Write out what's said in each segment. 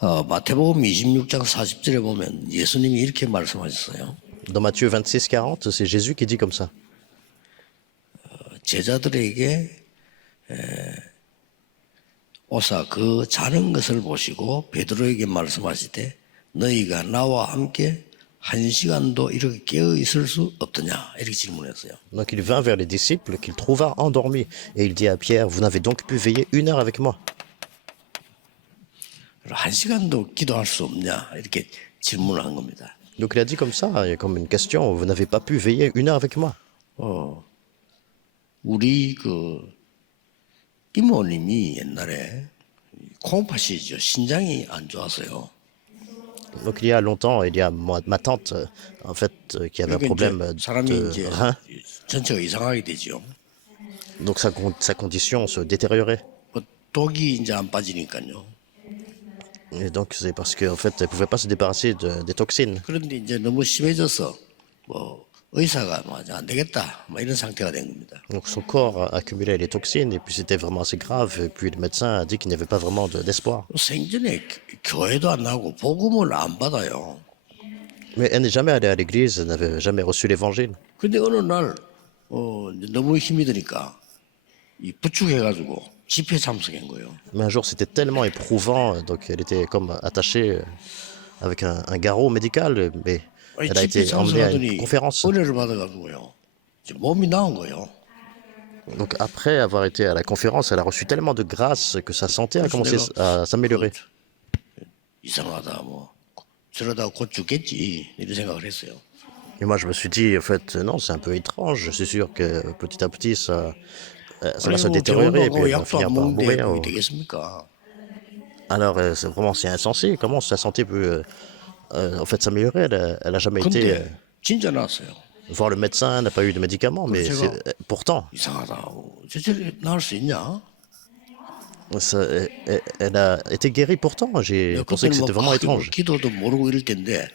마태복음 26장 40절에 보면 예수님이 이렇게 말씀하셨어요. Dans Matthieu 26, 40, c'est Jésus qui dit comme ça. 제자들에게 오사 그 자는 것을 보시고 베드로에게 말씀하시되 너희가 나와 함께 한 시간도 이렇게 깨어 있을 수 없더냐 이렇게 질문했어요. Donc il vint vers les disciples qu'il trouva endormis. Et il dit à Pierre, vous n'avez donc pu veiller 1 heure avec moi. 한 시간도 기도할 수 없냐 이렇게 질문을 한 겁니다. Donc il a dit comme ça, comme une question, vous n'avez pas pu veiller 1 heure avec moi. 우리 이모님이 옛날에 콩팥이죠. 신장이 안 좋았어요. Donc il y a longtemps, il y a ma tante, en fait, qui avait un problème 사람이 de 이제 rein. 전체가 이상하게 되죠. Donc sa condition se détériorait. 독이 이제 안 빠지니까요. Et donc c'est parce qu'en fait, elle ne pouvait pas se débarrasser des toxines. 그런데 이제 너무 심해져서 의사가 안 되겠다 이런 상태가 된 겁니다. Donc son corps accumulait les toxines et puis c'était vraiment assez grave. Et puis le médecin a dit qu'il n'y avait pas vraiment d'espoir. 생전에 교회도 안 나오고 복음을 안 받아요. Mais elle n'est jamais allée à l'église, elle n'avait jamais reçu l'évangile. 근데 어느 날 이제 너무 힘이 드니까 이 부축해가지고 집회 참석한 거예요. Mais un jour c'était tellement éprouvant, donc elle était comme attachée avec un garrot médical, mais elle a 집회 été emmenée à une 참석하더니 conférence. 은혜를 받아가지고요. 이제 몸이 나은 거예요. Donc après avoir été à la conférence, elle a reçu tellement de grâce que sa santé a commencé à s'améliorer. 이상하다 저러다 곧 죽겠지 이런 생각을 했어요. Et moi je me suis dit, en fait, non, c'est un peu étrange, je suis sûr que petit à petit ça va se détériorer et puis elle va 약도 finir 안 par 먹는데 mourir. 그게 되겠습니까? Alors c'est insensé, comment sa santé peut en fait s'améliorer, elle a jamais été 근데 진짜 나았어요. voir le médecin, elle n'a pas eu de médicaments, mais pourtant, 이상하다. 저렇게 나을 수 있냐? elle a été guérie pourtant, j'ai pensé que c'était vraiment étrange. 기도도 모르고 이럴 텐데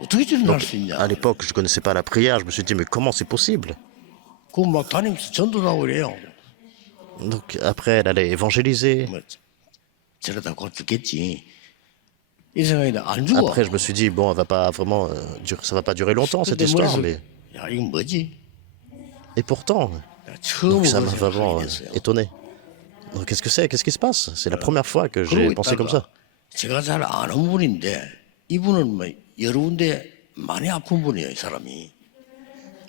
어떻게 저렇게 나을 수 있냐? À l'époque, je ne connaissais pas la prière, je me suis dit, mais comment c'est possible? 그막 다니면서 전도도 하고 그래요. Donc après, elle allait évangéliser. 저러다 곧 죽겠지. 이 생각이 안 죽어. Après, je me suis dit, bon, elle va pas vraiment ça va pas durer longtemps cette 근데 histoire, 머릿속에, mais 야 이건 뭐지? et pourtant, 처음으로 donc ça 그런 m'a vraiment 생각이 됐어요. étonné. Donc, qu'est-ce que c'est? Qu'est-ce qui se passe? C'est la première fois que j'ai 그러고 pensé comme 있다가 ça. 제가 잘 아는 분인데 이분은 여러 군데 많이 아픈 분이에요, 이 사람이.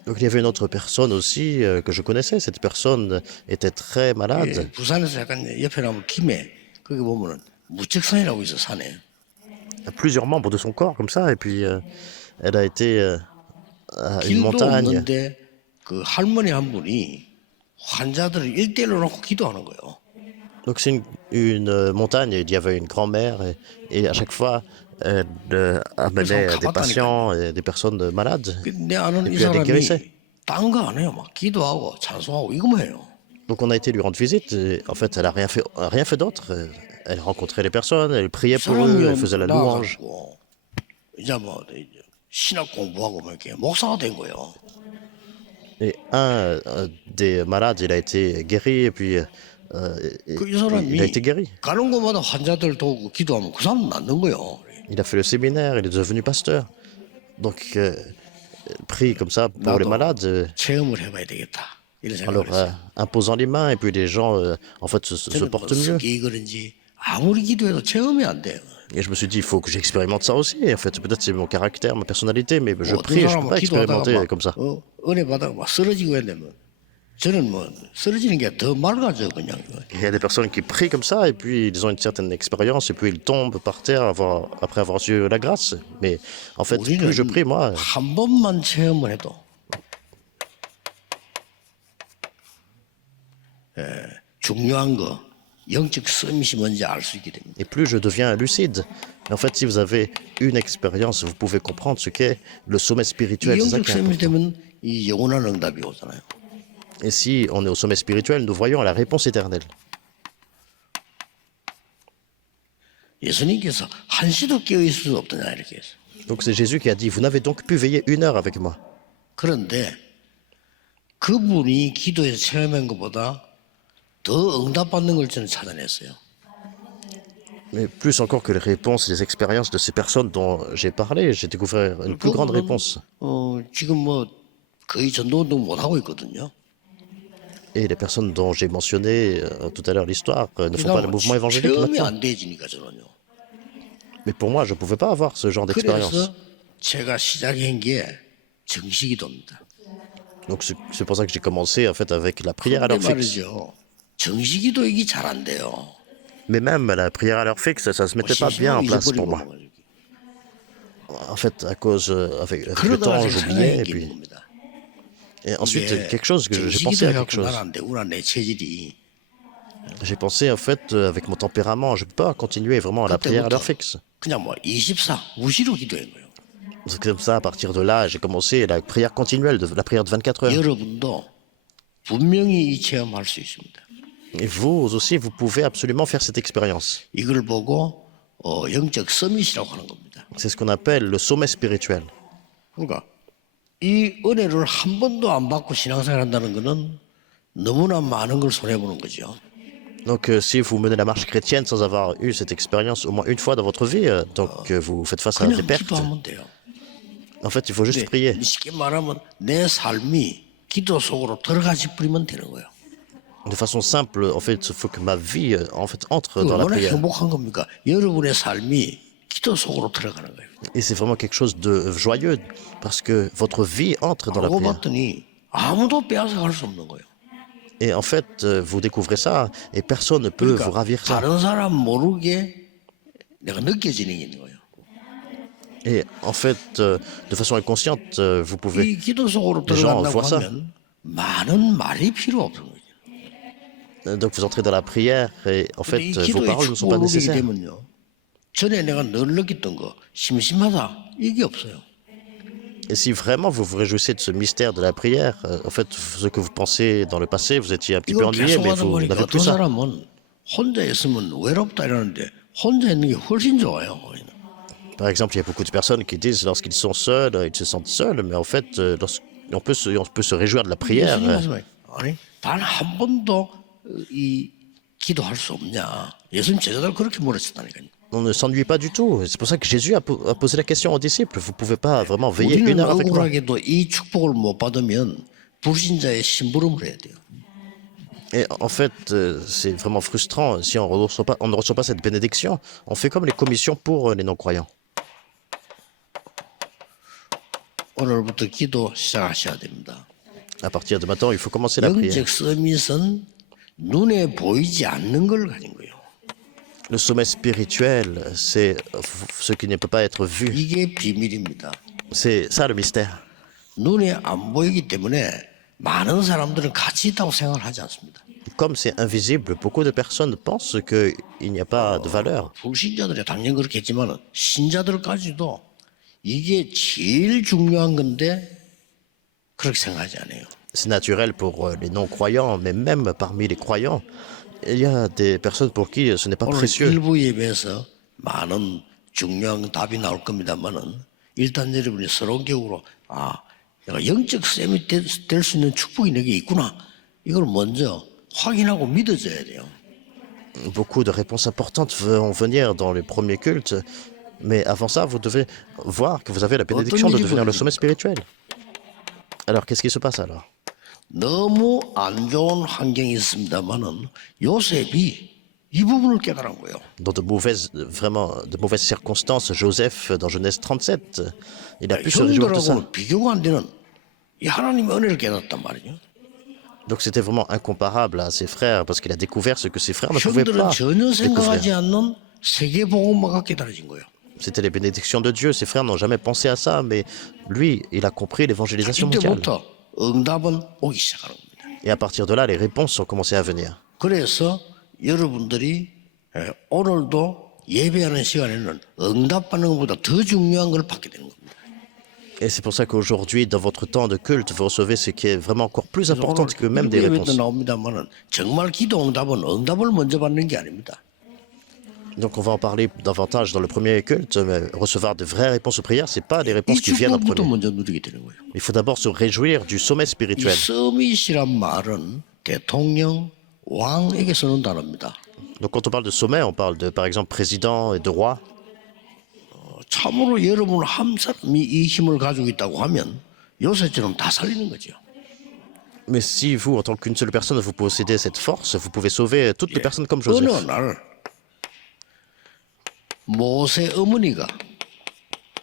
Donc il y avait une autre personne aussi que je connaissais. Cette personne était très malade. 부산에서 약간 옆에 나면 김해 거기 보면은 무척산이라고 있어 산에. Il y a plusieurs membres de son corps comme ça. Et puis elle a été à une 길도 montagne. 없는데 그 할머니 한 분이 환자들을 일대일로 놓고 기도하는 거예요. Donc c'est une montagne. Il y avait une grand-mère et à chaque fois elle amenait des patients et des personnes malades. 내 아는 Et 이 puis elle les 사람이 guérissait. 딴 거 안 해요. 막 기도하고 찬송하고 이거만 해요. Donc on a été lui rendre visite. Et en fait, elle a rien fait d'autre. Elle rencontrait les personnes, elle priait pour eux, elle faisait la louange. 나와가지고 이제 이제 신학 공부하고 막 이렇게 목사가 된 거예요. Et un des malades, il a été guéri et puis 이 il a 사람이 été guéri. 가는 곳마다 환자들 도우고 기도하면 그 사람 낫는 거예요. Il a fait le séminaire, il est devenu pasteur. Donc, prie comme ça pour les malades, 체험을 해봐야 되겠다. 이런 en 생각을 leur 했어요. imposant les mains, et puis les gens, en fait, se 저는 portent mieux. 성격이 그런지 아무리 기도해도 체험이 안 돼요. Et je me suis dit, il faut que j'expérimente ça aussi. En fait, peut-être c'est mon caractère, ma personnalité, mais je 어떤 prie, je ne peux 사람은 pas 기도하다가 expérimenter comme ça. 은혜 받아가 막 쓰러지고 했는데 저는 쓰러지는 게 더 맑아져 그냥. Il y a des personnes qui prient comme ça, et puis ils ont une certaine expérience, et puis ils tombent par terre après avoir reçu la grâce. Mais en fait, 우리는 plus je prie, moi, 한 번만 체험을 해도 중요한 거 영적 서밋이 뭔지 알 수 있게 됩니다. et plus je deviens lucide. Et en fait, si vous avez une expérience, vous pouvez comprendre ce qu'est le sommet 이 spirituel. C'est ça 영적 qui est 서밋이 important. 되면 이 영원한 응답이 오잖아요. Et si on est au sommet spirituel, nous voyons la réponse éternelle. 예수님께서 한시도 깨어 있을 수 없더냐 이렇게 했어요. Donc c'est Jésus qui a dit, vous n'avez donc pu veiller 1 heure avec moi. 그런데 그분이 기도에서 체험한 것보다 더 응답받는 걸 저는 찾아냈어요. Mais plus encore que les réponses et les expériences de ces personnes dont j'ai parlé, j'ai découvert une plus grande 그분은 réponse. 지금 뭐 거의 전도운동 못 하고 있거든요. Et les personnes dont j'ai mentionné tout à l'heure l'histoire ne font pas le 그러니까 mouvement évangélique 체험이 maintenant. 안 돼지니까 저는요. Mais pour moi, je ne pouvais pas avoir ce genre d'expérience. 그래서 제가 시작한 게 정식기도입니다. Donc c'est pour ça que j'ai commencé en fait avec la prière à 근데 l'heure fixe. 말이죠. 정식기도 이게 잘 안 돼요. Mais même la prière à l'heure fixe, ça ne se mettait pas bien en 심심하면 place pour 잊어버리고 moi. 그런 거죠. En fait, à cause, avec le 그러다가 temps, 제가 j'oubliais. 생각한 Et 게 있는 puis, 겁니다. et ensuite, 이게 quelque chose que j'ai pensé 정식기도 à quelque 해갖고 chose. 난안 되구나 내 체질이. J'ai pensé en fait avec mon tempérament, je ne peux pas continuer vraiment à la prière à 그때부터 l'heure fixe. 그냥 뭐 24 무시로 기도한 거예요. C'est comme ça, à partir de là, j'ai commencé la prière continuelle, la prière de 24 heures. 여러분도 분명히 이 체험할 수 있습니다. Et vous aussi, vous pouvez absolument faire cette expérience. 이걸 보고 영적 서밋이라고 하는 겁니다. C'est ce qu'on appelle le sommet spirituel. 그러니까 이 은혜를 한 번도 안 받고 신앙생활 한다는 것은 너무나 많은 걸 손해보는 거죠. Donc si vous menez la marche chrétienne sans avoir eu cette expérience au moins une fois dans votre vie, donc vous faites face à des 그냥 pertes. 기도하면 돼요. En fait, il faut juste 근데 prier. 쉽게 말하면 내 삶이 기도 속으로 들어가지 뿌리면 되는 거예요. De façon simple, en fait, il faut que ma vie en fait, entre 그게 dans la 얼마나 prière. 행복한 겁니까? 여러분의 삶이 기도 속으로 들어가는 거예요. Et c'est vraiment quelque chose de joyeux parce que votre vie entre dans la 알고 prière. 봤더니 아무도 빼앗아 갈 수 없는 거예요. Et en fait, vous découvrez ça et personne ne peut vous ravir ça. 다른 사람 모르게 내가 느껴지는 게 있는 거예요. Et en fait, de façon inconsciente, vous pouvez. 이 기도 속으로 Les gens 들어간다고 voient ça. 하면 많은 말이 필요 없는 거죠. Donc vous entrez dans la prière et en 근데 이 fait, vos 기도의 paroles ne sont pas 축복을 누리게 nécessaires. 되면요. 전에 내가 늘 느꼈던 거 심심하다 이게 없어요. Et si vraiment vous vous réjouissez de ce mystère de la prière, en fait, ce que vous pensez dans le passé, vous étiez un petit peu 이걸 ennuyé, 계속 mais 하다 vous 보니까 n'avez 어떤 plus ça. 사람은 혼자 있으면 외롭다 이러는데 혼자 있는 게 훨씬 좋아요. Par exemple, il y a beaucoup de personnes qui disent lorsqu'ils sont seuls, ils se sentent seuls, mais en fait, on peut se réjouir de la prière. 예수님 말씀에 아니 단 한 번도 이 기도할 수 없냐? 예수님 제자들 그렇게 물으셨다니까요. On ne s'ennuie pas du tout. C'est pour ça que Jésus a posé la question aux disciples. Vous ne pouvez pas vraiment veiller une 우리는 heure avec moi. 억울하게도 이 축복을 못 받으면 불신자의 심부름을 해야 돼요. Et en fait, c'est vraiment frustrant. Si on ne reçoit pas cette bénédiction, on fait comme les commissions pour les non-croyants. 오늘부터 기도 시작하셔야 됩니다. À partir de maintenant, il faut commencer la prière. 영적 서밋은 눈에 보이지 않는 걸 가진 거예요. Le sommet spirituel, c'est ce qui ne peut pas être vu. 이게 비밀입니다. C'est ça le mystère. 눈에 안 보이기 때문에 많은 사람들은 가치 있다고 생각하지 않습니다. Comme c'est invisible, beaucoup de personnes pensent qu'il n'y a pas de valeur. 불신자들이 당연히 그렇겠지만 신자들까지도 이게 제일 중요한 건데 그렇게 생각하지 않아요. C'est naturel pour les non-croyants, mais même parmi les croyants, il y a des personnes pour qui ce n'est pas 오늘 précieux. 일부 예배에서 많은 중요한 답이 나올 겁니다만은 일단 여러분이 서론격으로 내가 영적 쌤이 될 수 있는 축복이 내게 있구나 이걸 먼저 확인하고 믿어줘야 돼요. Beaucoup de réponses importantes vont venir dans le premier culte, mais avant ça, vous devez voir que vous avez la bénédiction de devenir le sommet spirituel. Alors, qu'est-ce qui se passe alors? 너무 안 좋은 환경이 있습니다만은 요셉이 이 부분을 깨달은 거예요. Dans vraiment de mauvaises circonstances, Joseph, dans Genèse 37, il a pu se réjouir de ça. 형들하고는 비교가 안 되는 이 하나님의 은혜를 깨닫단 말이죠. Donc c'était vraiment incomparable à ses frères, parce qu'il a découvert ce que ses frères ne pouvaient 형들은 pas 전혀 생각하지 découvrir. 않는 세계복음화가 깨달아진 거예요. C'était les bénédictions de Dieu. Ses frères n'ont jamais pensé à ça, mais lui, il a compris l'évangélisation mondiale. 이때부터 응답은 오기 시작하는 겁니다. Et à partir de là, les réponses ont commencé à venir. 그래서 여러분들이 오늘도 예배하는 시간에는 응답받는 것보다 더 중요한 걸 받게 되는 겁니다. Et c'est pour ça qu'aujourd'hui, dans votre temps de culte, vous recevez ce qui est vraiment encore plus important que même des 예배도 réponses. 나옵니다만은 정말 기도 응답은 응답을 먼저 받는 게 아닙니다. Donc on va en parler davantage dans le premier culte, mais recevoir de vraies réponses aux prières, c'est pas des 이 réponses qui viennent en 축복부터 premier. 먼저 누리게 되는 거예요. Il faut d'abord se réjouir du sommet 이 spirituel. 서밋이란 말은 대통령, 왕에게 쓰는 단어입니다. Donc quand on parle de sommet, on parle de, par exemple, président et de roi. 참으로 여러분 한 사람이 이 힘을 가지고 있다고 하면 요새처럼 다 살리는 거죠. Mais si vous, en tant qu'une seule personne, vous possédez cette force, vous pouvez sauver toutes les personnes comme 어느 Joseph. 날 모세 어머니가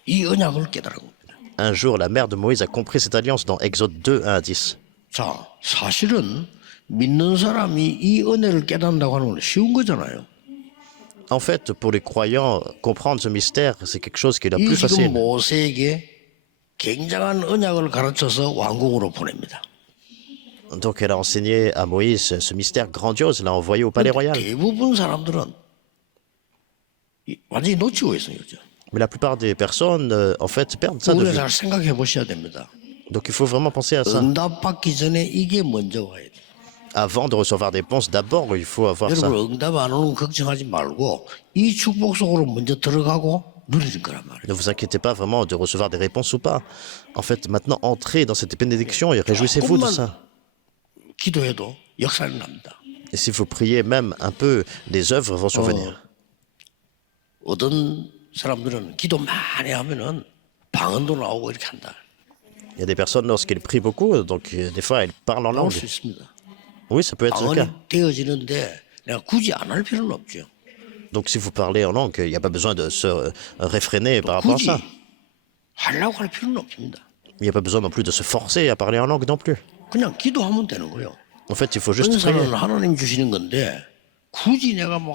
이 언약을 깨달은 겁니다. Un jour, la mère de Moïse a compris cette alliance dans Exode 2, 1 à 10. 자, 사실은 믿는 사람이 이 은혜를 깨닫는다고 하는 건 쉬운 거잖아요. En fait, pour les croyants, comprendre ce mystère, c'est quelque chose qui est la 이 plus 지금 facile. 모세에게 굉장한 언약을 가르쳐서 왕궁으로 보냅니다. Donc elle a enseigné à Moïse ce mystère grandiose, l'a envoyé au palais royal. 대부분 사람들은 완전히 놓치고 있어요. 그죠? Mais la plupart des personnes, en fait, perdent ça de 우리가 vue. 잘 생각해 보셔야 됩니다. Donc il faut vraiment penser à ça. 응답받기 전에 이게 먼저 와야 돼요. Avant de recevoir des réponses, d'abord, il faut avoir ça. 여러분 응답 안 오는 거 걱정하지 말고 이 축복 속으로 먼저 들어가고 누리는 거란 말이에요. Ne vous inquiétez pas vraiment de recevoir des réponses ou pas. En fait, maintenant, entrez dans cette bénédiction et réjouissez-vous de ça. 기도해도 역사는 납니다. Et si vous priez même un peu, des œuvres vont survenir. 어떤 사람들은 기도 많이 하면은 방언도 나오고 이렇게 한다. Il y a des personnes, lorsqu'elles prient beaucoup, donc des fois, elles parlent en 나올 langue. 수 있습니다. Oui, ça peut être le 방언이 cas. 되어지는데 내가 굳이 안 할 필요는 없죠. Donc si vous parlez en langue, il n'y a pas besoin de se réfréner par rapport à 굳이 ça. 하려고 할 필요는 없습니다. Il n'y a pas besoin non plus de se forcer à parler en langue non plus. 그냥 기도하면 되는 거예요. En fait, il faut juste prier. 은사는 하나님 주시는 건데 굳이 내가 뭐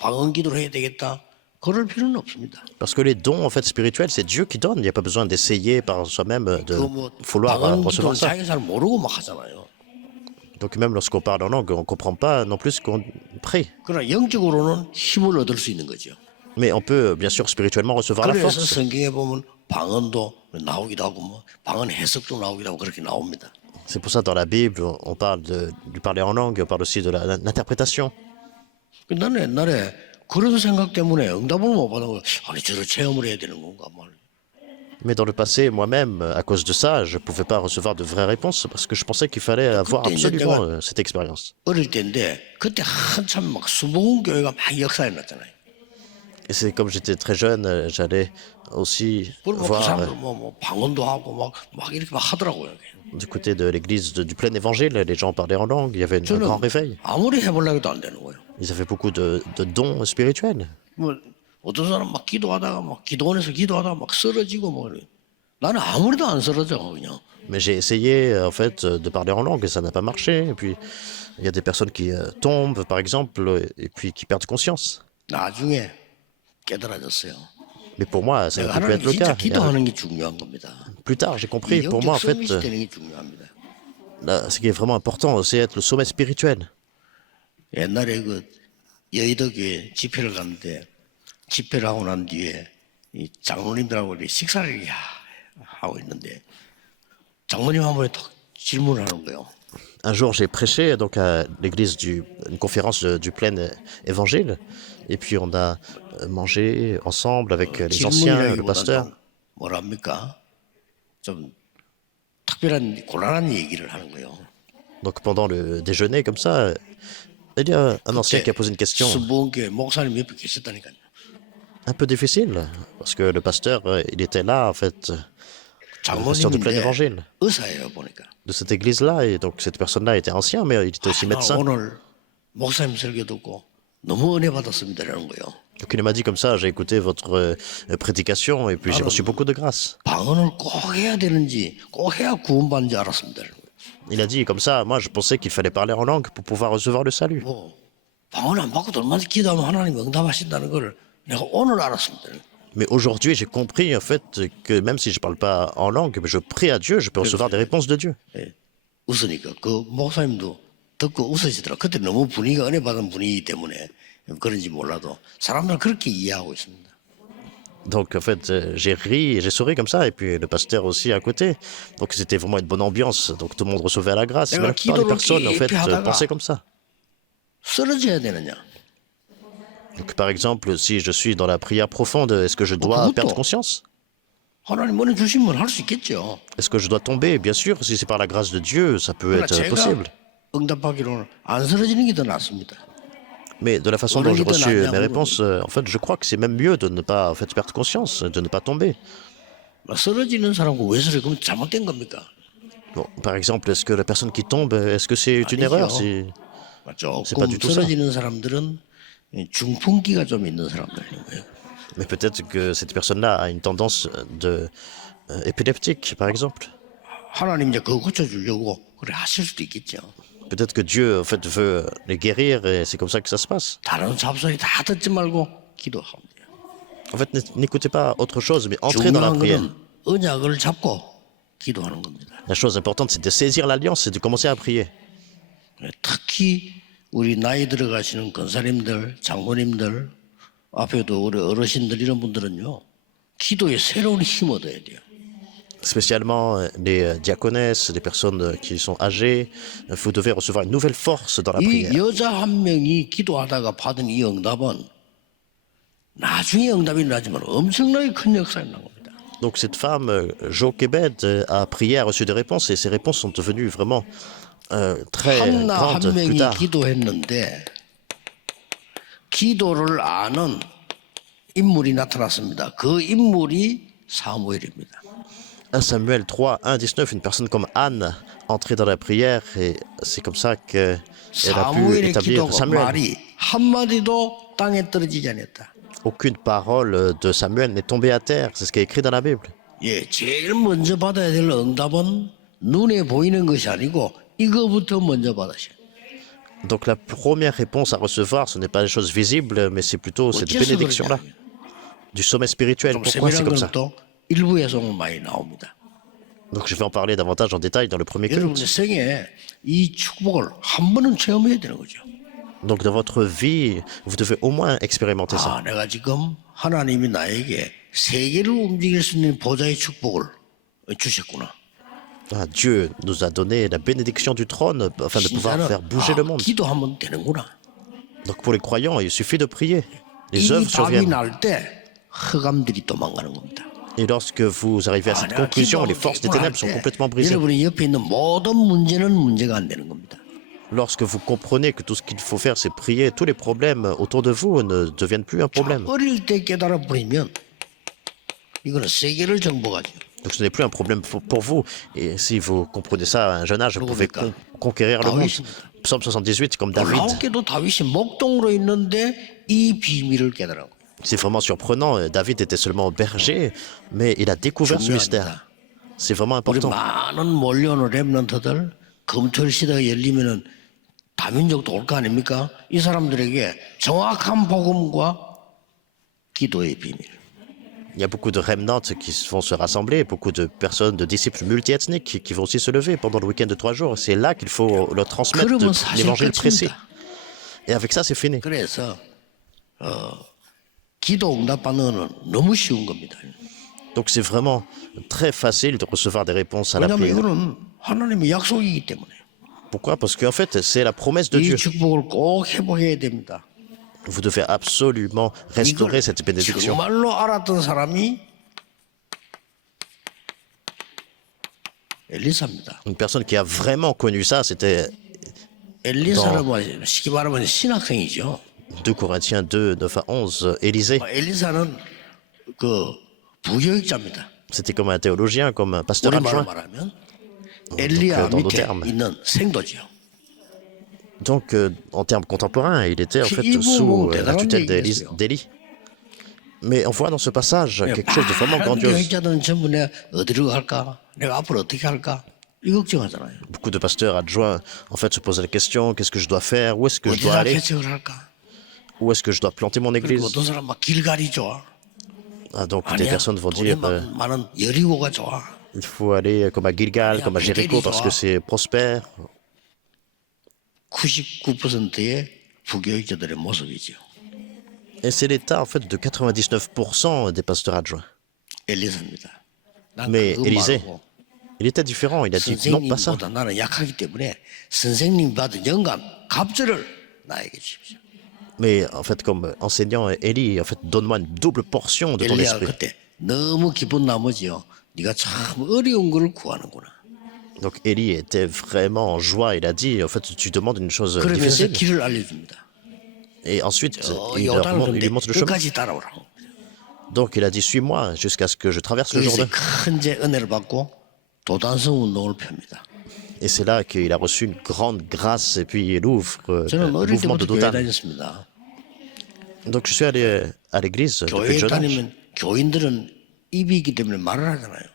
방언 기도를 해야 되겠다 그럴 필요는 없습니다. Parce que les dons, en fait, spirituels, c'est Dieu qui donne. Il n'y a pas besoin d'essayer par soi-même de 그뭐 vouloir 방언 기도는 recevoir ça. 자기가 잘 모르고 막 하잖아요. Donc même lorsqu'on parle en langue, on ne comprend pas non plus ce qu'on prie. 그러나 영적으로는 힘을 얻을 수 있는 거죠. Mais on peut, bien sûr, spirituellement recevoir la 그래서 force. 성경에 보면 방언도 나오기도 하고 뭐 방언 해석도 나오기도 하고 그렇게 나옵니다. C'est pour ça, dans la Bible, on parle du parler en langue, on parle aussi de l'interprétation. 나는 옛날에 그런 생각 때문에 응답을 못 받은 거 아니 저를 체험을 해야 되는 건가 말이에요. Mais dans le passé, moi-même, à cause de ça, je ne pouvais pas recevoir de vraies réponses parce que je pensais qu'il fallait avoir absolument cette expérience. 어릴 때인데 그때 한참 막 수복음 교회가 막 역사에 났잖아요. Et c'est comme j'étais très jeune, j'allais aussi 그리고 그 voir 사람들 뭐 방언도 하고 막 이렇게 막 하더라고요. du côté de l'église du plein évangile, les gens parlaient en langue, il y avait un grand réveil. 아무리 해보려고 해도 안 되는 거예요. Ils avaient beaucoup de dons spirituels. 뭐 어떤 사람 막 기도하다가 막 기도원에서 기도하다가 막 쓰러지고 뭐 그래. 나는 아무리도 안 쓰러져 그냥. Mais j'ai essayé en fait de parler en langue et ça n'a pas marché. Et puis il y a des personnes qui tombent par exemple et puis qui perdent conscience. 나중에 깨달아졌어요. Mais pour moi, ça 내가 n'a pu être 하나님 le 진짜 cas. 기도하는 게 중요한 겁니다. Plus tard, j'ai compris, 이 pour moi en 영적 fait, 서밋이 되는 게 중요합니다. là, ce qui est vraiment important, c'est être le sommet spirituel. 옛날에 그 여의도교회 집회를 갔는데 집회를 하고 난 뒤에 이 장로님들하고 이렇게 식사를 이렇게 하고 있는데 장로님 한 번에 턱 질문을 하는 거예요. Un jour, j'ai prêché donc à l'église une conférence du plein évangile, et puis on a mangé ensemble avec les anciens, le pasteur. 뭐랍니까? 좀 특별한 곤란한 얘기를 하는 거예요. Donc pendant le déjeuner, comme ça, il y a un ancien qui a posé une question 수봉교회 목사님 옆에 계셨다니까요. un peu difficile, parce que le pasteur, il était là, en fait, le pasteur du plein 장로님인데 évangile, 의사예요 보니까. de cette église-là, et donc cette personne-là était ancien, mais il était aussi 나 médecin. 오늘 목사님 설교 듣고 너무 은혜 받았습니다라는 거예요. Donc il m'a dit comme ça, j'ai écouté votre prédication, et puis j'ai reçu beaucoup de grâce. 방언을 꼭 해야 되는지 꼭 해야 구원받는지 알았습니다. Il a dit comme ça, moi je pensais qu'il fallait parler en langue pour pouvoir recevoir le salut. 뭐 방언 안 받고도 얼마나 기도하면 하나님 응답하신다는 걸 내가 오늘 알았습니다. Mais aujourd'hui, j'ai compris en fait que même si je ne parle pas en langue, mais je prie à Dieu, je peux recevoir des réponses de Dieu. 예, 웃으니까 그 목사님도 듣고 웃으시더라. 그때 너무 분위기가 은혜 받은 분위기 때문에 그런지 몰라도 사람들은 그렇게 이해하고 있습니다. Donc en fait, j'ai ri et j'ai souri comme ça, et puis le pasteur aussi à côté. Donc c'était vraiment une bonne ambiance, donc tout le monde recevait à la grâce. Mais la plupart des personnes en fait pensaient comme ça. 쓰러져야 되느냐? Donc par exemple, si je suis dans la prière profonde, est-ce que je dois perdre conscience? 하나님 은혜 주시면 할 수 있겠죠. Est-ce que je dois tomber? Bien sûr, si c'est par la grâce de Dieu, ça peut 그러나 être 제가 possible. 응답받기로는 안 쓰러지는 게 더 낫습니다. Mais de la façon dont j'ai reçu mes réponses, en fait, je crois que c'est même mieux de ne pas en fait, perdre conscience, de ne pas tomber. 쓰러지는 사람과 왜 쓰러져? 그럼 잘못된 겁니까? Bon, par exemple, est-ce que la personne qui tombe, est-ce que c'est une erreur? C'est pas 조금 du tout ça. 쓰러지는 사람들은 중풍기가 좀 있는 사람들인 거예요. Mais peut-être que cette personne-là a une tendance épileptique, par exemple. 하나님 이제 그거 고쳐주려고 그래 하실 수도 있겠죠. Peut-être que Dieu, en fait, veut les guérir et c'est comme ça que ça se passe. 다른 잡소리 다 듣지 말고 기도하면 돼요. En fait, n'écoutez pas autre chose, mais entrez dans la 중요한 prière. 것은 언약을 잡고 기도하는 겁니다. La chose importante, c'est de saisir l'alliance et de commencer à prier. 특히 우리 나이 들어가시는 권사님들, 장모님들, 앞에도 우리 어르신들 이런 분들은요. 기도에 새로운 힘 얻어야 돼요. Spécialement les diaconesses, les personnes qui sont âgées, vous devez recevoir une nouvelle force dans la 이 prière. 여자 한 명이 기도하다가 받은 이 응답은 나중에 응답이 나지만 엄청나게 큰 역사가 난 겁니다. Donc cette femme, Jochebed, a prié, a reçu des réponses et ces réponses sont devenues vraiment très 한나 한 grandes plus 명이 tard. 기도했는데 기도를 아는 인물이 나타났습니다. 그 인물이 사무엘입니다. 1 Samuel 3, 1, 19, une personne comme Anne entrait dans la prière et c'est comme ça qu'elle a pu 사무엘의 établir 기도 Samuel. 말이 한마디도 땅에 떨어지지 않았다. Aucune parole de Samuel n'est tombée à terre, c'est ce qui est écrit dans la Bible. 예, 제일 먼저 받아야 될 응답은 눈에 보이는 것이 아니고 이거부터 먼저 받으셔야 돼요. Donc la première réponse à recevoir, ce n'est pas les choses visibles, mais c'est plutôt cette 어째서 bénédiction-là, 그러냐? du sommet spirituel. 좀 Pourquoi c'est 세밀한 comme 건 ça? 또 일부에서 많이 나옵니다. Donc je vais en parler davantage en détail dans le premier 여러분의 culte. 생에 이 축복을 한 번은 체험해야 되는 거죠. Donc dans votre vie, vous devez au moins expérimenter ça. 아, 내가 지금 하나님이 나에게 세계를 움직일 수 있는 보좌의 축복을 주셨구나. Ah, Dieu nous a donné la bénédiction du trône afin de pouvoir 진짜는 faire bouger le monde. 기도하면 되는구나. Donc pour les croyants, il suffit de prier. Les 이 œuvres 답이 surviennent. 날 때 흑암들이 도망가는 겁니다. Et lorsque vous arrivez à cette conclusion, les forces des ténèbres sont complètement brisées. 여러분이 옆에 있는 모든 문제는 문제가 안 되는 겁니다. Lorsque vous comprenez que tout ce qu'il faut faire, c'est prier, tous les problèmes autour de vous ne deviennent plus un problème. 어릴 때 깨달아 버리면 이거는 세계를 정복하죠. Donc ce n'est plus un problème pour vous. Et si vous comprenez ça à un jeune âge, vous pouvez conquérir le monde. Psaume 78, comme David. 놀라운게도 다윗이 목동으로 있는데 이 비밀을 깨달은 거예요. C'est vraiment surprenant. David était seulement berger, mais il a découvert ce mystère. C'est vraiment 우리 important. 많은 몰려오는 렘넌트들 검토일 시대가 열리면은 다민족도 올 거 아닙니까? 이 사람들에게 정확한 복음과 기도의 비밀. Il y a beaucoup de remnants qui vont se rassembler, beaucoup de personnes, de disciples multiethniques qui vont aussi se lever pendant le week-end de 3 jours. C'est là qu'il faut leur transmettre 그러면 사실 l'évangile précis. 끝입니다. Et avec ça, c'est fini. 그래서 기도 응답받는 건 너무 쉬운 겁니다. Donc c'est vraiment très facile de recevoir des réponses à la 왜냐하면 prière. 이거는 하나님의 약속이기 때문에 Pourquoi? Parce qu'en fait, c'est la promesse de 이 Dieu. 축복을 꼭 회복해야 됩니다. Vous devez absolument restaurer cette bénédiction. 정말로 알았던 사람이 엘리사입니다. Une personne qui a vraiment connu ça, c'était 엘리사는 뭐 쉽게 말하면 신학생이죠. 2 Corinthiens 2, 9 à 11, Élisée. 엘리사는 그 부교육자입니다. C'était comme un théologien, comme un pasteur 우리말로 adjoint. 말하면 엘리야 dans nos 밑에 termes. 있는 생도지요. Donc, en termes contemporains, il était en fait 이분 sous 뭐 la 대단한 tutelle 얘기겠어요. d'Élie. Mais on voit dans ce passage quelque chose de vraiment 많은 grandiose. 교육자들은 전부 내가 어디로 갈까? 내가 앞으로 어떻게 할까? 이 걱정하잖아요. Beaucoup de pasteurs adjoints, en fait, se posent la question, qu'est-ce que je dois faire? Où est-ce que je dois 어디다 aller? 개척을 할까? Où est-ce que je dois planter mon 그리고 église? 어떤 사람 막 길갈이 좋아. Ah, donc, des 아니야. personnes vont 돈이 dire, 많은 여리고가 좋아. il faut aller comme à Gilgal, comme à Jéricho, parce que c'est prospère. 99%의 부교육자들의 모습이죠. Et c'est l'état, en fait, de 99% des pasteurs adjoints. 엘리사입니다. 난 Mais 그거 Élisée, 말고 il était différent. Il a dit, non, pas ça. 선생님보다 나는 약하기 때문에 선생님 받은 영감, 갑절을 나에게 주십시오. Mais en fait, comme enseignant, Élie, en fait, donne-moi une double portion de ton 엘리야가 esprit. 그때 너무 기쁜 나머지요. 네가 참 어려운 걸 구하는구나. Donc Élie était vraiment en joie. Il a dit, en fait, tu demandes une chose 그러면서 difficile. 길을 알려줍니다. Et ensuite, 이 요단을 il 근데 lui montre le chemin. 끝까지 따라오라고. Donc il a dit, suis-moi jusqu'à ce que je traverse le 그래서 Jourdain. 큰 은혜를 받고 도단성 운동을 펴니다. Et c'est là qu'il a reçu une grande grâce et puis il ouvre le 저는 어릴 mouvement de 때부터 교회 Dotan. 다녔습니다. Donc je suis allé à l'église depuis 교회 jeune âge. 다니면 교인들은 입이 있기 때문에 말을 하잖아요.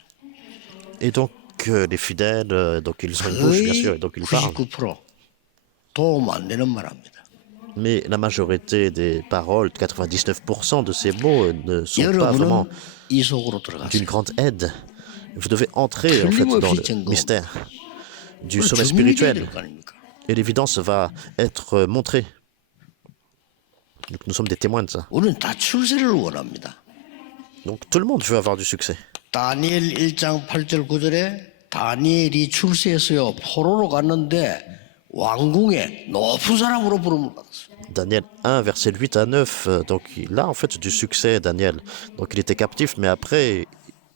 Et donc les fidèles, donc ils ont une bouche bien 거의 sûr, et donc ils parlent. 99% 도움 안 되는 말 합니다. Mais la majorité des paroles, 99% de ces mots ne sont pas vraiment 여러분은 이 속으로 d'une 들어가세요. grande aide. Vous devez entrer en fait dans 틀림없이 le 증거. mystère du 그걸 sommet 증명해야 spirituel. 될 거 아닙니까? Et l'évidence va être montrée. Donc nous sommes des témoins de ça. 우리는 다 출세를 원합니다. Donc tout le monde veut avoir du succès. 다니엘 1장 8절 9절에 다니엘이 출세했어요. 포로로 갔는데 왕궁에 높은 사람으로 부름을 받았어요. Daniel 1, verset 8 à 9. Donc il a en fait du succès, Daniel. Donc il était captif, mais après,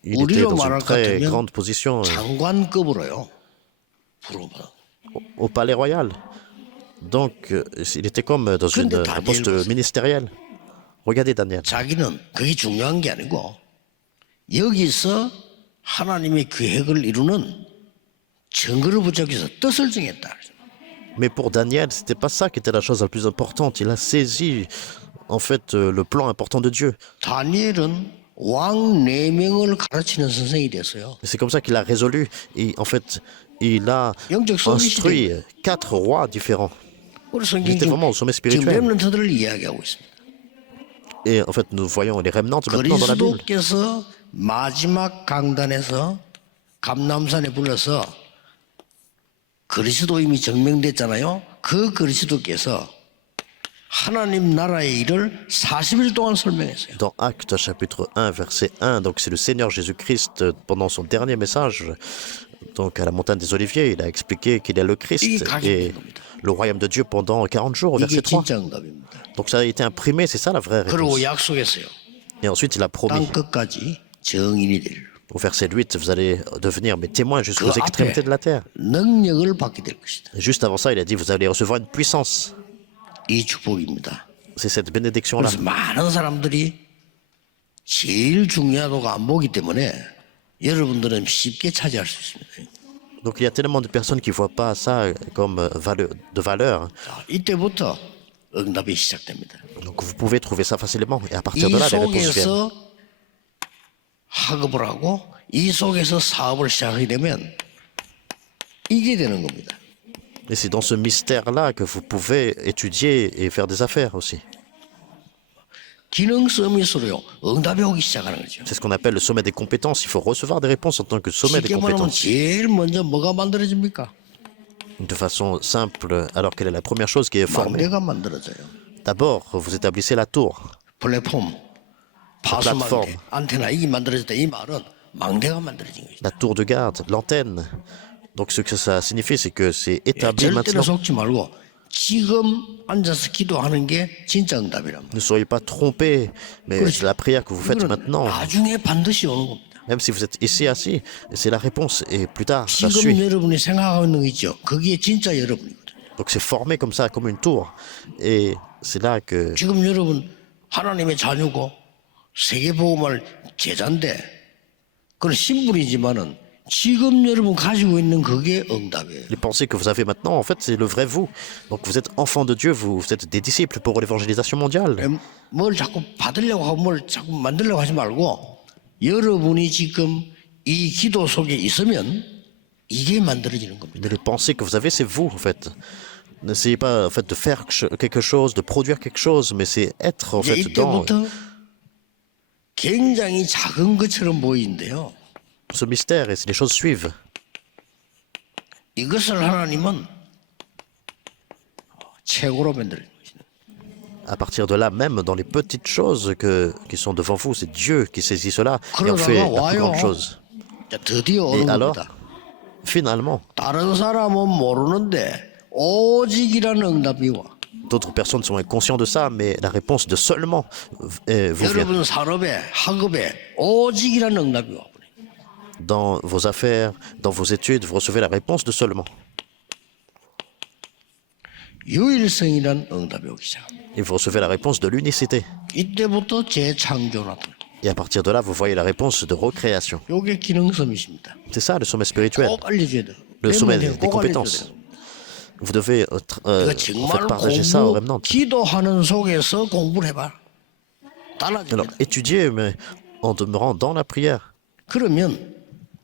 il était 우리로 dans 말할 une 것 très 같으면 grande position 장관급으로요. 부름을 받았어요. au palais royal. Donc il était comme dans 근데 un 다니엘 poste 보세요. ministériel. Regardez Daniel. 자기는 그게 중요한 게 아니고 여기서 하나님의 계획을 이루는 증거를 붙잡기 위해서 뜻을 정했다. Mais pour Daniel, c'était pas ça qui était la chose la plus importante. Il a saisi en fait le plan important de Dieu. 다니엘은 왕 4명을 가르치는 선생이 됐어요. Et c'est comme ça qu'il a résolu. Et en fait, il a 영적 instruit 서비스 4 rois différents. 우리 Il 성경이 était vraiment au sommet 지금 spirituel. 렘넌트들을 이야기하고 있습니다. Et en fait, nous voyons les remnants maintenant dans la Bible. 그리스도께서 마지막 강단에서 감람산에 불러서 그리스도임이 증명됐잖아요. 그 그리스도께서 하나님 나라의 일을 40일 동안 설명했어요. Dans Actes chapitre 1, verset 1, donc c'est le Seigneur Jésus-Christ, pendant son dernier message, donc à la montagne des Oliviers, il a expliqué qu'il est le Christ et le royaume de Dieu pendant 40 jours, au 이게 verset 3. 진짜 응답입니다. Donc ça a été imprimé, c'est ça la vraie 그리고 réponse. 약속했어요. Et ensuite, il a promis, 땅 끝까지 정인이 되리라. au verset 8, vous allez devenir mes témoins jusqu'aux 그 extrémités 앞에 de la terre. 능력을 받게 될 것이다. Et juste avant ça, il a dit, vous allez recevoir une puissance. 이 축복입니다. C'est cette bénédiction-là. 그래서 많은 사람들이 제일 중요하다고 안 보기 때문에 여러분들은 쉽게 차지할 수 있습니다. Donc il y a tellement de personnes qui ne voient pas ça comme de valeur. 자, 이때부터 응답이 시작됩니다. Donc vous pouvez trouver ça facilement. Et à partir 이 de là, les réponses viennent. 속에서 학업을 하고 이 속에서 사업을 시작하게 되면 이게 되는 겁니다. Et c'est dans ce mystère-là que vous pouvez étudier et faire des affaires aussi. 기능 서밋으로요. 응답이 오기 시작하는 거죠. C'est ce qu'on appelle le sommet des compétences. Il faut recevoir des réponses en tant que sommet des 쉽게 말하면 compétences. 제일 먼저 뭐가 만들어집니까? De façon simple, alors quelle est la première chose qui est formée? 망대가 만들어져요. D'abord, vous établissez la tour. 플랫폼, 플랫폼. 파수망대, 안테나 이게 만들어졌다. 이 말은 망대가 만들어진 거죠. La tour de garde, l'antenne. Donc ce que ça signifie, c'est que c'est établi 절대로 maintenant. 속지 말고 지금 앉아서 기도하는 게 진짜 응답이란 말이에요. Ne soyez pas trompés, mais la prière que vous faites 이거는 maintenant, 나중에 반드시 오는 겁니다. même si vous êtes ici assis, c'est la réponse. Et plus tard, ça 지금 suit. 여러분이 생각하고 있는 거 있죠. 그게 진짜 여러분이거든요. Donc c'est formé comme ça, comme une tour. Et c'est là que 지금 여러분 하나님의 자녀고 세계복음을 제자인데 그건 신분이지만은 지금 여러분 가지고 있는 그게 응답이에요. les pensées que vous avez maintenant, en fait, c'est le vrai vous. Donc vous êtes enfant de Dieu, vous êtes des disciples pour l'évangélisation mondiale. 뭘 자꾸 받으려고 하고 뭘 자꾸 만들려고 하지 말고 여러분이 지금 이 기도 속에 있으면 이게 만들어지는 겁니다. Mais les pensées que vous avez, c'est vous, en fait. N'essayez pas, en fait, de faire quelque chose, de produire quelque chose, mais c'est être, en 이제 fait, dans 이때부터 굉장히 작은 것처럼 보이는데요. ce mystère et les choses suivent. 이것을 하나님은 최고로 만들어진 것입니다. À partir de là, même dans les petites choses qui sont devant vous, c'est Dieu qui saisit cela et en fait 그러다가 la plus grande 와요. chose. 자, 드디어 Et 오는 alors, 겁니다. finalement, 다른 사람은 모르는데 오직이라는 응답이 와. d'autres personnes sont inconscientes de ça, mais la réponse de seulement vous vient. 여러분 산업에 학업에 오직이라는 응답이 와. Dans vos affaires, dans vos études, vous recevez la réponse de seulement. 유일성이란 응답이 오기 시작합니다. Et vous recevez la réponse de l'unicité. 이때부터 재창조가 나타납니다. Et à partir de là, vous voyez la réponse de recréation. 이게 기능섬이십니다. C'est ça le sommet spirituel, 꼭 알려줘야 돼요. le sommet 렘넌트에게 des 꼭 알려줘야 compétences. 돼요. Vous devez 그러니까 en 정말 fait partager ça au remnant. 기도하는 속에서 공부를 해봐. Alors 달라집니다. étudiez, mais en demeurant dans la prière. 그러면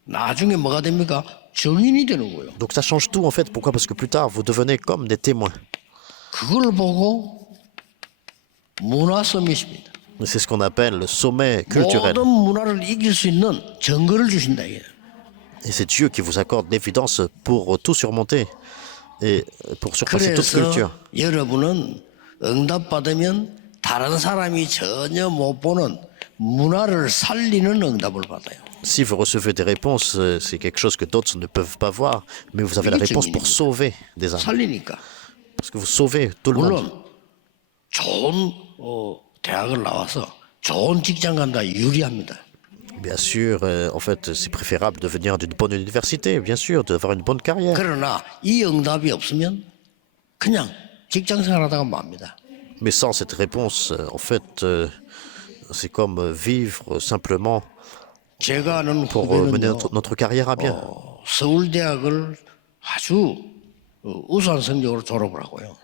나중에 뭐가 됩니까? 증인이 되는 거예요. Donc ça change tout en fait. Pourquoi? Parce que plus tard, vous devenez comme des témoins. 그걸 보고 문화 서밋입니다. C'est ce qu'on appelle le sommet culturel. 모든 문화를 이길 수 있는 증거를 주신다 이게. Et c'est Dieu qui vous accorde l'évidence pour tout surmonter et pour surpasser toute 그래서 culture. 여러분은 응답 받으면 다른 사람이 전혀 못 보는 문화를 살리는 응답을 받아요. Si vous recevez des réponses, c'est quelque chose que d'autres ne peuvent pas voir, mais vous avez la réponse pour sauver des âmes. 살리니까. Parce que vous sauvez tout le monde. 물론 좋은 대학을 나와서 좋은 직장 간다 유리합니다. Bien sûr, en fait, c'est préférable de venir d'une bonne université, bien sûr, d'avoir une bonne carrière. 그러나 이 응답이 없으면 그냥 직장 생활하다가 맙니다. Mais sans cette réponse, en fait, c'est comme vivre simplement 제가 아는 pour mener 후배는요, notre carrière à bien. 서울대학을 아주 우수한 성적으로 졸업을 하고요.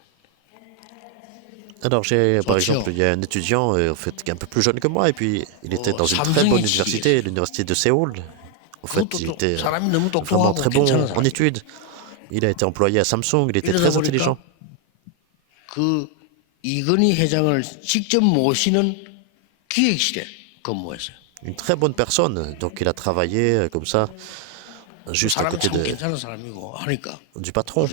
Alors, par Bien sûr. exemple, il y a un étudiant, en fait, qui est un peu plus jeune que moi, et puis il était dans une très Samsung bonne est université, l'université de Séoul. En fait, 그것도 il 또 était 사람이 너무 vraiment 똑똑하고 très bon 괜찮은 en 사람. études. Il a été employé à Samsung, il était 이러다 très 보니까 intelligent. 그 이건희 회장을 직접 모시는 기획실에 근무했어요. Une très bonne personne, donc il a travaillé comme ça, juste à 사람이 côté 참 괜찮은 사람이고 하니까 du patron.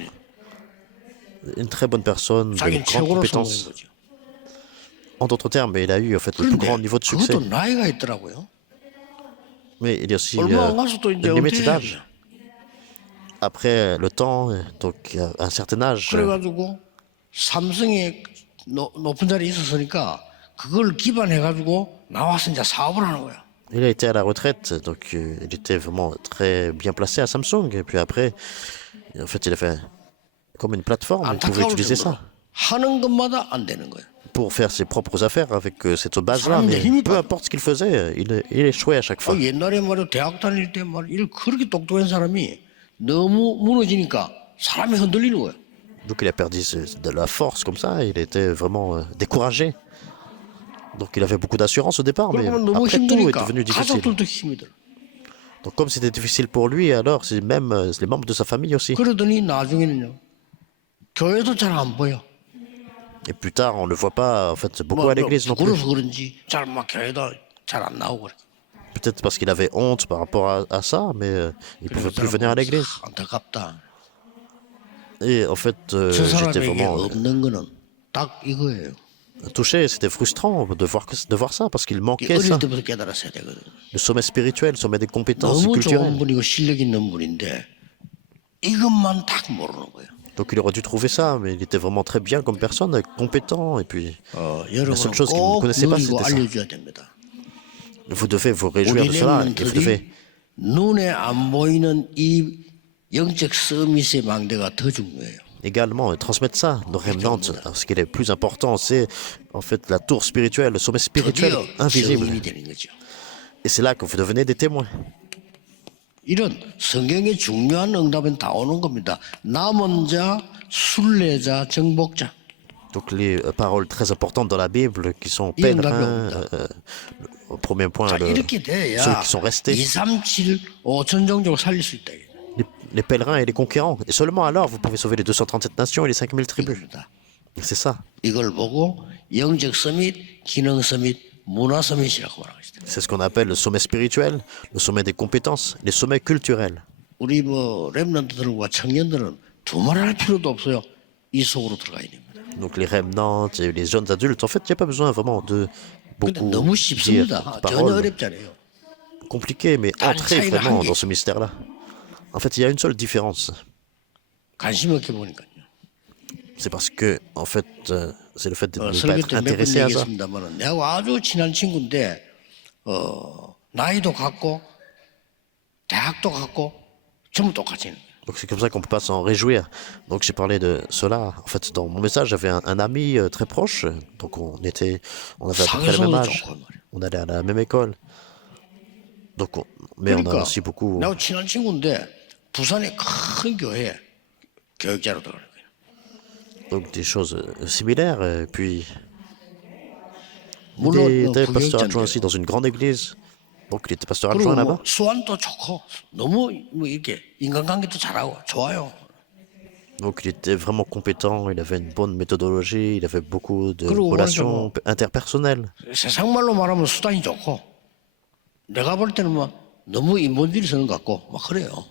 Une très bonne personne, de 자기는 grande 최고로 성공한 compétence. 거죠. En d'autres termes, il a eu en fait le plus grand niveau de succès. 그것도 나이가 있더라고요. Mais il y a aussi 얼마 안 가서 또 이제 une limite 은퇴해야지. d'âge. Après le temps, donc à un certain âge, 그래가지고 삼성에 높은 자리에 있었으니까 그걸 기반해가지고 나와서 이제 사업을 하는 거야. il a été à la retraite, donc il était vraiment très bien placé à Samsung. Et puis après, en fait, il a fait comme une plateforme, il pouvait 안타까울 utiliser 정도로 ça 하는 것마다 안 되는 거예요. pour faire ses propres affaires avec cette base-là. 사람들 Mais 힘이 peu 빠져. importe ce qu'il faisait, il échouait à chaque fois. 옛날에 말이야 대학 다닐 때 말이야 그렇게 똑똑한 사람이 너무 무너지니까 사람이 흔들리는 거예요. Donc il a perdu de la force comme ça, il était vraiment découragé. Donc il avait beaucoup d'assurance au départ, mais 그러면 너무 après tout est 힘드니까 devenu difficile. 가족들도 힘이 들어. Donc comme c'était difficile pour lui, alors c'est même les membres de sa famille aussi. 그러더니 나중에는요 교회도 잘 안 보여. Et plus tard, on ne le voit pas en fait beaucoup à l'église non plus. 그래서 그런지 잘 막 교회도 잘 안 나오고 그래. Peut-être parce qu'il avait honte par rapport à ça, mais il ne pouvait plus venir à l'église. 안타깝다. Et en fait, 저 j'étais 사람에게 vraiment 없는 거는 딱 이거예요. touché. C'était frustrant de voir ça, parce qu'il manquait 어릴 ça. 때부터 깨달았어야 되거든. Le sommet spirituel, le sommet des compétences 너무 좋은 culturelles. 분이고 실력 있는 분인데 이것만 딱 모르는 거예요. Donc il aurait dû trouver ça, mais il était vraiment très bien comme personne, compétent. Et puis, 여러분은 seule chose qu'il ne 꼭 connaissait pas, 누리고 c'était ça. 알려줘야 됩니다. vous devez vous réjouir de cela, et vous devez 우리 눈에 안 보이는 이 영적 서밋의 망대가 더 중요해요. également transmettre ça, nos remnantes. Ce qui est le plus important, c'est en fait la tour spirituelle, le sommet spirituel 드디어 invisible. 증인이 되는 거죠. Et c'est là que vous devenez des témoins. 이런 성경의 중요한 응답은 다 오는 겁니다. 남은 자, 순례자, 정복자. Donc les paroles très importantes dans la Bible qui sont Il y en a pèlerins, bien. au premier point, 자, 이렇게 돼야 ceux qui sont restés, 2, 3, 7, 5천 종족을 살릴 수 있다. les pèlerins et les conquérants. Et seulement alors vous pouvez sauver les 237 nations et les 5000 tribus. 이겁니다. Et c'est ça. 이걸 보고 영적 서밋, 기능 서밋, 문화 서밋이라고 말하고 있어요. C'est ce qu'on appelle le sommet spirituel, le sommet des compétences, les sommets culturels. 우리 렘넌트들과 청년들은 두말할 필요도 없어요. 이 속으로 들어가야 됩니다. Donc les remnants et les jeunes adultes, en fait, il n'y a pas besoin vraiment de 근데 beaucoup 너무 dire 쉽습니다. de 전혀 paroles 어렵지 않아요. compliquées, mais entrer 차이가 vraiment 한 개. dans ce mystère-là. En fait, il y a une seule différence. 관심 없게 보니까요. C'est parce que, en fait, c'est le fait de ne pas 설교 être 때 몇 번 intéressé à ça. 얘기했습니다만 내하고 아주 친한 친구인데 나이도 같고 대학도 같고 전부 똑같이 있는 거예요. Donc c'est comme ça qu'on ne peut pas s'en réjouir. Donc j'ai parlé de cela. En fait, dans mon message, j'avais un ami très proche. Donc on avait à peu près le même 사교성도 âge. 좋고 말이야. On allait à la même école. Donc, mais on a 그러니까 aussi beaucoup, 내가 친한 친구인데 부산의 큰 교회에 교육자로 들어가는 거예요. donc des choses similaires. Et puis il 물론 était pasteur adjoint 부교육자인데 aussi dans une grande église. Donc il était pasteur 그리고 adjoint 뭐 là-bas. 수완도 좋고 너무 뭐 이렇게 인간관계도 잘하고 좋아요. Donc il était vraiment compétent. Il avait une bonne méthodologie. Il avait beaucoup de 그리고 보니까 relations 뭐 interpersonnelles. 세상 말로 말하면 수단이 좋고 내가 볼 때는 뭐 너무 인본주의 쓰는 것 같고 막 그래요.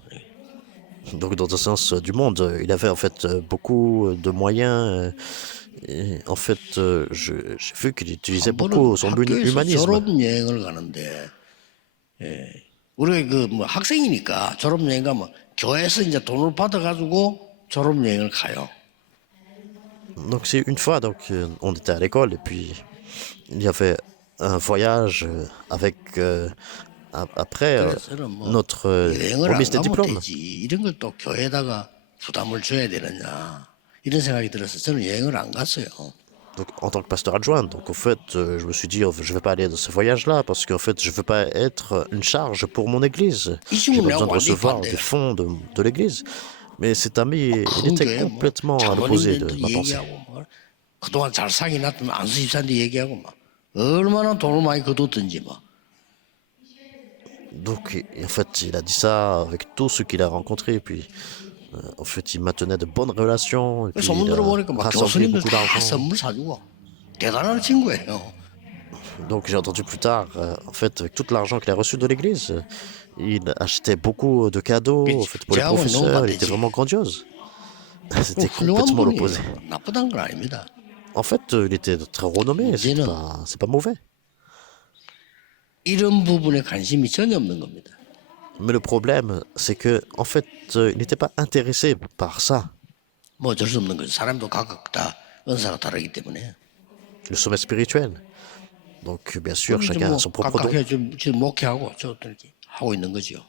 Donc dans un sens du monde, il avait en fait beaucoup de moyens. Et en fait, j'ai vu qu'il utilisait 한 번은 beaucoup son 학교에서 humanisme. 졸업 여행을 가는데 우리가 그 뭐 학생이니까 졸업 여행 가면 교회에서 이제 돈을 받아가지고 졸업 여행을 가요. Donc c'est une fois, donc on était à l'école et puis il y avait un voyage avec après 그래서는 뭐 notre 여행을 안 remise des 가면 diplômes. 되지 이런 걸 또 교회에다가 부담을 줘야 되느냐 이런 생각이 들어서 저는 여행을 안 갔어요. Donc en tant que pasteur adjoint, donc en fait, je me suis dit, oh, je vais pas aller dans ce voyage-là parce qu'en fait, je veux pas être une charge pour mon église. 이 J'ai 친구는 pas 내가 besoin de 완전히 recevoir 반대야. des fonds de l'église. Mais cet ami, il 큰 était 교회 뭐 complètement à l'opposé de 장로님들도 ma pensée. 얘기하고 뭐 그동안 잘 사귀 놨던 안수 집사한테 얘기하고 막 얼마나 돈을 많이 거뒀든지 막 Donc en fait, il a dit ça avec tous ceux qu'il a rencontrés. Puis en fait, il maintenait de bonnes relations. Et puis 소문 il a 들어보니까 막 rassemblé 교수님들 beaucoup 다 d'argent. 선물 사주고 대단한 친구예요. Donc j'ai entendu plus tard, en fait, avec tout l'argent qu'il a reçu de l'église, il achetait beaucoup de cadeaux en fait, pour les 제하고는 너무 professeurs. Il était 반대지. vraiment grandiose. C'était 훌륭한 complètement 분이에요. l'opposé. 나쁘다는 건 아닙니다. En fait, il était très renommé. 문제는 C'est pas mauvais. 이런 부분에 관심이 전혀 없는 겁니다. Mais le problème, c'est que en fait, il n'était pas intéressé par ça. 뭐 어쩔 수 없는 거죠. 사람도 각각 다 은사가 다르기 때문에. Le sommet spirituel. Donc, bien sûr, 그럼 이제 chacun a 뭐 son propre 각각 don. 해 지금 목회하고 저것들 이렇게 하고 있는 거죠.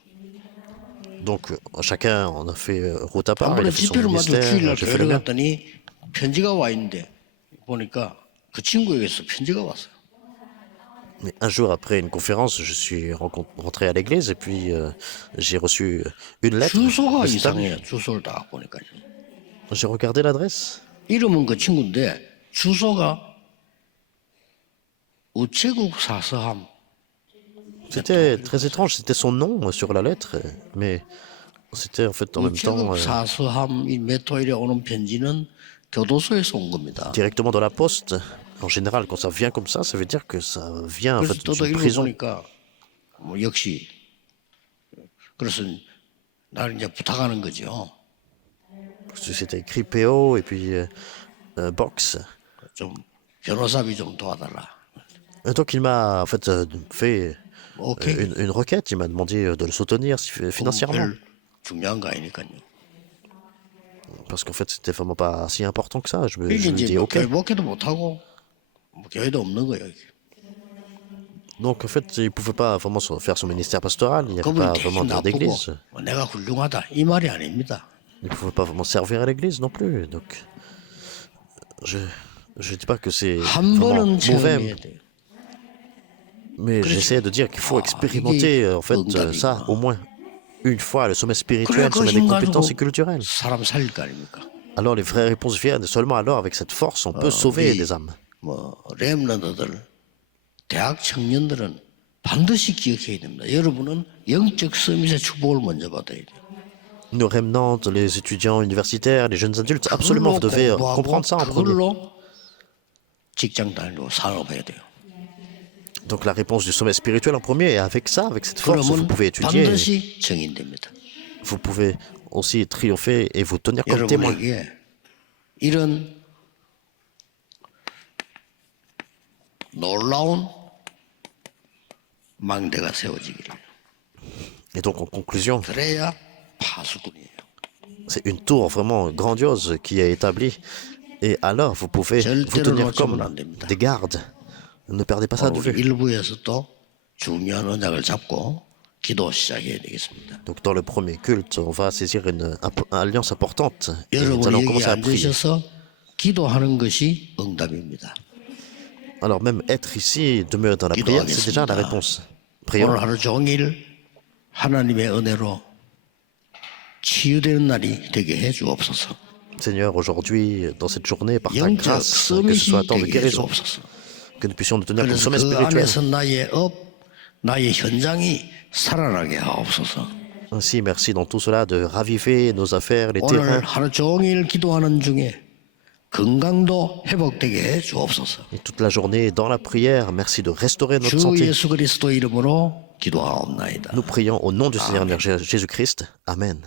Donc, chacun en a fait route à part. 한 Il 번에 a fait son 집회를 마치고 ministère. 주일날 J'ai fait 교회를 le mien. 갔더니 편지가 와 있는데 보니까 그 친구에게서 편지가 왔어요. Mais un jour après une conférence, je suis rentré à l'église et puis j'ai reçu une lettre 주소가 de cet ami. 이상해요. 주소를 딱 보니까요. J'ai regardé l'adresse. 이름은 그 친구인데 주소가 우체국 사서함. C'était très étrange, c'était son nom sur la lettre, mais c'était en fait en même temps 우체국 사서함 이 메토일에 오는 편지는 교도소에서 온 겁니다. directement dans la poste. En général, quand ça vient comme ça veut dire que ça vient en 그래서 fait 또도 d'une prison. 읽어보니까 뭐 역시 그래서 나를 이제 부탁하는 거죠. C'était écrit PO et puis box. 좀 변호사비 좀 도와달라. Et donc il m'a en fait fait 오케이. une requête, il m'a demandé de le soutenir financièrement. 별 중요한 거 아니니까요. Parce qu'en fait, c'était vraiment pas si important que ça. Je 이게 lui 이제 dis 뭐 OK. 교회 목회도 못하고 뭐 교회도 없는 거예요. 이게. Donc en fait, il pouvait pas vraiment faire son ministère pastoral, il n'y avait 그분이 pas 되게 vraiment 나쁘고 d'église. 내가 훌륭하다 이 말이 아닙니다. Il ne pouvait pas vraiment servir à l'église non plus. Donc je ne dis pas que c'est 한 vraiment 번은 체험해야 mauvais, 돼요. mais j'essaie de dire qu'il faut expérimenter en fait ça au moins une fois, le sommet 그래 spirituel, le 그 sommet des 힘 compétences et 가지고 culturelles. 사람 살릴 거 아닙니까? Alors les vraies réponses viennent, seulement alors avec cette force, on peut sauver des âmes. 뭐 렘넌트들, 대학 청년들은 반드시 기억해야 됩니다. 여러분은 영적 서밋의 축복을 먼저 받아야 돼요. Nos remnants, les étudiants universitaires, les jeunes adultes, absolument, vous devez 공부하고 comprendre ça en premier. 그걸로 직장 다니고 산업해야 돼요. Donc la réponse du sommet spirituel en premier, et avec ça, avec cette force, vous 그러면 pouvez étudier, 반드시 증인됩니다. vous pouvez aussi triompher et vous tenir comme témoin. 여러분에게 이런 놀라운 망대가 세워지기를. Et donc en conclusion, 그래야 파수꾼이에요. c'est une tour vraiment grandiose qui est établie. Et alors, vous pouvez vous tenir comme des gardes. Ne perdez pas ça de 우리 vue. 일부에서 또 중요한 언약을 잡고 기도 시작해야 되겠습니다. Donc dans le premier culte, on va saisir une alliance importante et nous 여러분이 allons 여기 commencer à prier. 앉으셔서 기도하는 것이 응답입니다. Alors même être ici, demeurer dans la prière, c'est déjà la réponse. Prions. 오늘 하루 종일 하나님의 은혜로 치유되는 날이 되게 해 주옵소서. Seigneur, aujourd'hui, dans cette journée, par ta 영적 grâce, que ce soit un temps de 서밋이 되게 해 guérison, 주옵소서. que nous puissions nous tenir comme 그래서 sommet 그 spirituel. 안에서 나의 나의 현장이 살아나게 하옵소서. Ainsi, merci dans tout cela de raviver nos affaires, les 오늘 terrains. 하루 종일 기도하는 중에 건강도 회복되게 해 주옵소서. Et toute la journée, dans la prière, merci de restaurer notre 주 santé. 예수 그리스도 이름으로 기도하옵나이다. Nous prions au nom du Seigneur Jésus-Christ. Amen.